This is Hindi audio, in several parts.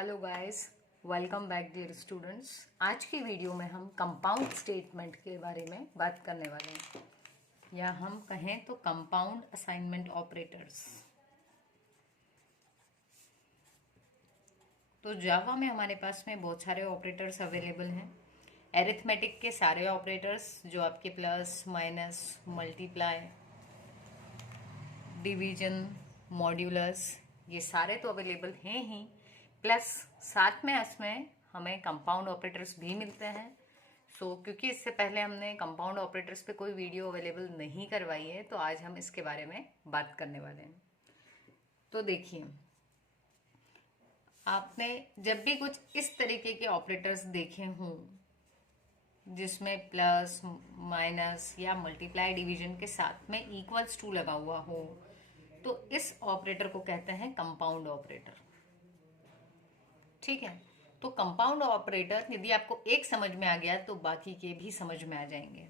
Hello guys, welcome back dear students. आज की वीडियो में हम कंपाउंड स्टेटमेंट के बारे में बात करने वाले हैं, या हम कहें तो कंपाउंड असाइनमेंट ऑपरेटर्स। तो जावा में हमारे पास में बहुत सारे ऑपरेटर्स अवेलेबल हैं। एरिथमेटिक के सारे ऑपरेटर्स जो आपके plus, minus, multiply, division, modulus, ये सारे तो अवेलेबल हैं ही, प्लस साथ में इसमें हमें कंपाउंड ऑपरेटर्स भी मिलते हैं। क्योंकि इससे पहले हमने कंपाउंड ऑपरेटर्स पे कोई वीडियो अवेलेबल नहीं करवाई है, तो आज हम इसके बारे में बात करने वाले हैं। तो देखिए, आपने जब भी कुछ इस तरीके के ऑपरेटर्स देखे हों जिसमें प्लस, माइनस या मल्टीप्लाई, डिवीजन के साथ में इक्वल्स टू लगा हुआ हो, तो इस ऑपरेटर को कहते हैं कंपाउंड ऑपरेटर। ठीक है, तो कंपाउंड ऑपरेटर यदि आपको एक समझ में आ गया तो बाकी के भी समझ में आ जाएंगे।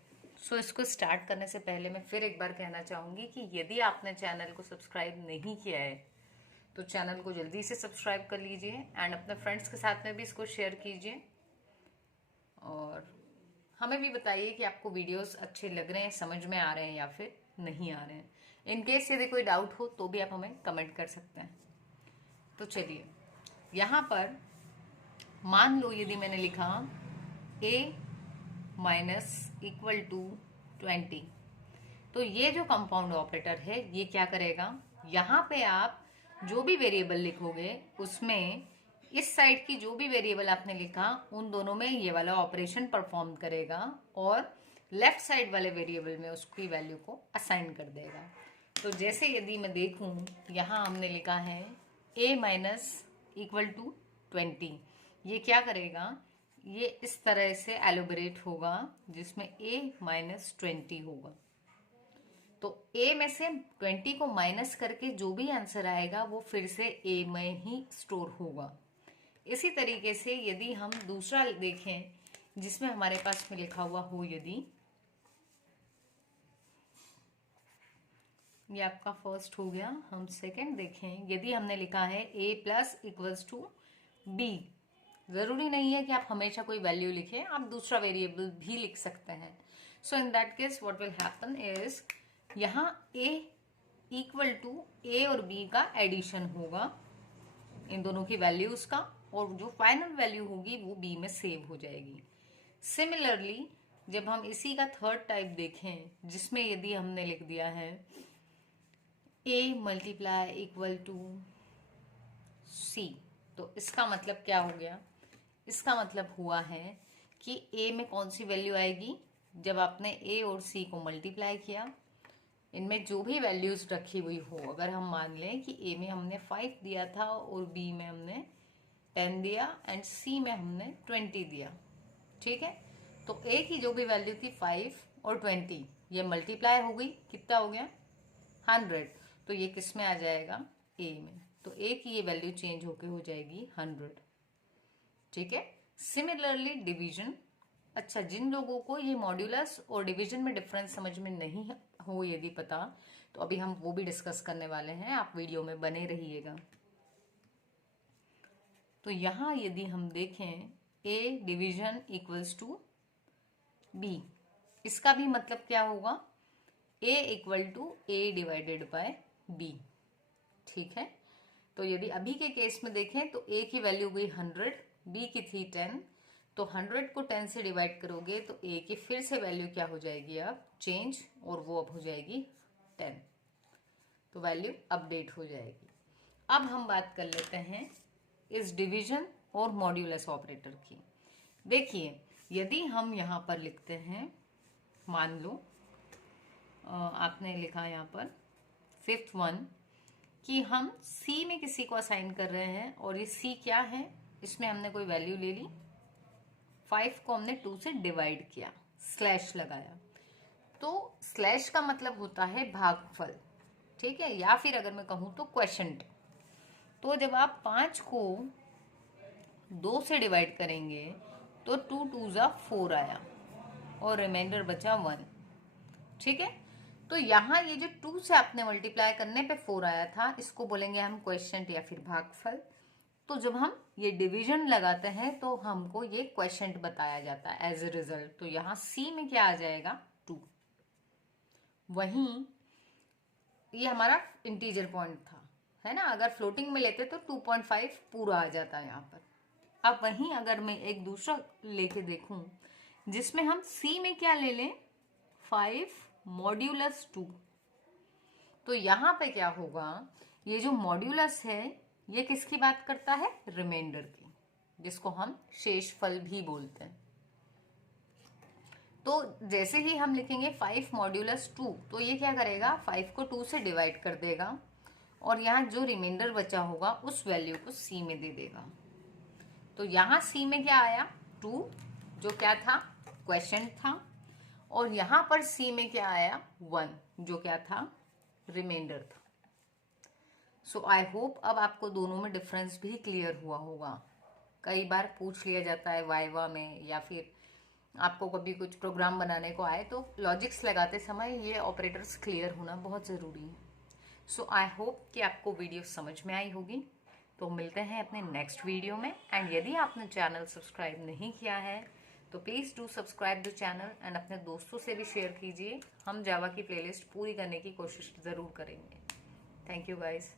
इसको स्टार्ट करने से पहले मैं फिर एक बार कहना चाहूंगी कि यदि आपने चैनल को सब्सक्राइब नहीं किया है तो चैनल को जल्दी से सब्सक्राइब कर लीजिए एंड अपने फ्रेंड्स के साथ में भी इसको शेयर कीजिए। और हमें भी बताइए कि आपको वीडियोस अच्छे लग रहे हैं, समझ में आ रहे हैं या फिर नहीं आ रहे हैं। इनकेस यदि कोई डाउट हो तो भी आप हमें कमेंट कर सकते हैं। तो चलिए, यहाँ पर मान लो यदि मैंने लिखा a माइनस इक्वल टू 20, तो ये जो कंपाउंड ऑपरेटर है ये क्या करेगा, यहाँ पे आप जो भी वेरिएबल लिखोगे उसमें इस साइड की जो भी वेरिएबल आपने लिखा उन दोनों में ये वाला ऑपरेशन परफॉर्म करेगा और लेफ्ट साइड वाले वेरिएबल में उसकी वैल्यू को असाइन कर देगा। तो जैसे यदि मैं देखूं, यहाँ हमने लिखा है a माइनस इक्वल टू 20, ये क्या करेगा, ये इस तरह से एलोबरेट होगा जिसमें a माइनस 20 होगा। तो a में से 20 को माइनस करके जो भी आंसर आएगा वो फिर से a में ही स्टोर होगा। इसी तरीके से यदि हम दूसरा देखें जिसमें हमारे पास में लिखा हुआ हो, यदि ये आपका फर्स्ट हो गया, हम सेकंड देखें। यदि हमने लिखा है a plus equals to b, जरूरी नहीं है कि आप हमेशा कोई वैल्यू लिखें, आप दूसरा वेरिएबल भी लिख सकते हैं। So in that case what will happen is, यहाँ a इक्वल टू a और b का एडिशन होगा, इन दोनों की वैल्यूज का, और जो फाइनल वैल्यू होगी वो b में सेव हो जाएगी। सिमिलरली जब हम इसी का थर्ड टाइप देखें जिसमें यदि हमने लिख दिया है a multiply equal to c, तो इसका मतलब क्या हो गया, इसका मतलब हुआ है कि a में कौन सी वैल्यू आएगी, जब आपने a और c को मल्टीप्लाई किया, इनमें जो भी वैल्यूज रखी हुई हो, अगर हम मान लें कि a में हमने 5 दिया था और b में हमने 10 दिया एंड c में हमने 20 दिया, ठीक है, तो a की जो भी वैल्यू थी 5 और 20, ये मल्टीप्लाई हो गई, कितना हो गया 100, तो ये किस में आ जाएगा, a में, तो a की ये वैल्यू चेंज होके हो जाएगी 100। ठीक है, सिमिलरली डिवीजन। अच्छा, जिन लोगों को ये मॉड्यूलस और डिवीजन में डिफरेंस समझ में नहीं हो यदि पता, तो अभी हम वो भी डिस्कस करने वाले हैं, आप वीडियो में बने रहिएगा। तो यहां यदि हम देखें a division equals to b, इसका भी मतलब क्या होगा, a equal to a divided by b। ठीक है, तो यदि अभी के केस में देखें तो a की वैल्यू हुई 100, b की थी 10, तो 100 को 10 से डिवाइड करोगे तो a की फिर से वैल्यू क्या हो जाएगी, अब चेंज, और वो अब हो जाएगी 10, तो वैल्यू अपडेट हो जाएगी। अब हम बात कर लेते हैं इस डिवीजन और मॉड्यूलस ऑपरेटर की। देखिए, यदि हम यहाँ पर लिखते हैं, मान लो आपने लिखा यहाँ पर 5th वन कि हम c में किसी को असाइन कर रहे हैं, और ये c क्या है, इसमें हमने कोई वैल्यू ले ली, 5 को हमने 2 से डिवाइड किया, स्लैश लगाया, तो स्लैश का मतलब होता है भागफल, ठीक है, या फिर अगर मैं कहूं तो क्वोशिएंट। तो जब आप 5 को 2 से डिवाइड करेंगे तो 2 2 जा 4 आया और रिमाइंडर बचा 1। ठीक है, तो यहाँ ये जो 2 से आपने मल्टीप्लाई करने पे 4 आया था, इसको बोलेंगे हम क्वोशिएंट या फिर भागफल। तो जब हम ये डिवीजन लगाते हैं तो हमको ये क्वेश्चन बताया जाता है एज ए रिजल्ट। तो यहाँ सी में क्या आ जाएगा 2। वहीं ये हमारा इंटीजर पॉइंट था, है ना। अगर फ्लोटिंग में लेते तो 2.5 पूरा आ जाता है यहाँ पर। अब वहीं अगर मैं एक दूसरा लेके देखूं जिसमें हम सी में क्या ले लें 5 मॉड्यूलस 2, तो यहाँ पे क्या होगा, ये जो मॉड्यूलस है ये किसकी बात करता है, रिमाइंडर की, जिसको हम शेषफल भी बोलते हैं। तो जैसे ही हम लिखेंगे 5 मॉड्यूलस 2, तो ये क्या करेगा 5 को 2 से डिवाइड कर देगा और यहाँ जो रिमाइंडर बचा होगा उस वैल्यू को सी में दे देगा। तो यहाँ सी में क्या आया 2, जो क्या था क्वेश्चन था, और यहाँ पर सी में क्या आया 1, जो क्या था रिमाइंडर था। सो आई होप अब आपको दोनों में डिफरेंस भी क्लियर हुआ होगा। कई बार पूछ लिया जाता है वाइवा में, या फिर आपको कभी कुछ प्रोग्राम बनाने को आए तो लॉजिक्स लगाते समय ये ऑपरेटर्स क्लियर होना बहुत ज़रूरी है। सो आई होप कि आपको वीडियो समझ में आई होगी। तो मिलते हैं अपने नेक्स्ट वीडियो में। एंड यदि आपने चैनल सब्सक्राइब नहीं किया है तो please do subscribe the channel and अपने दोस्तों से भी शेयर कीजिए। हम जावा की प्लेलिस्ट पूरी करने की कोशिश ज़रूर करेंगे। Thank you guys.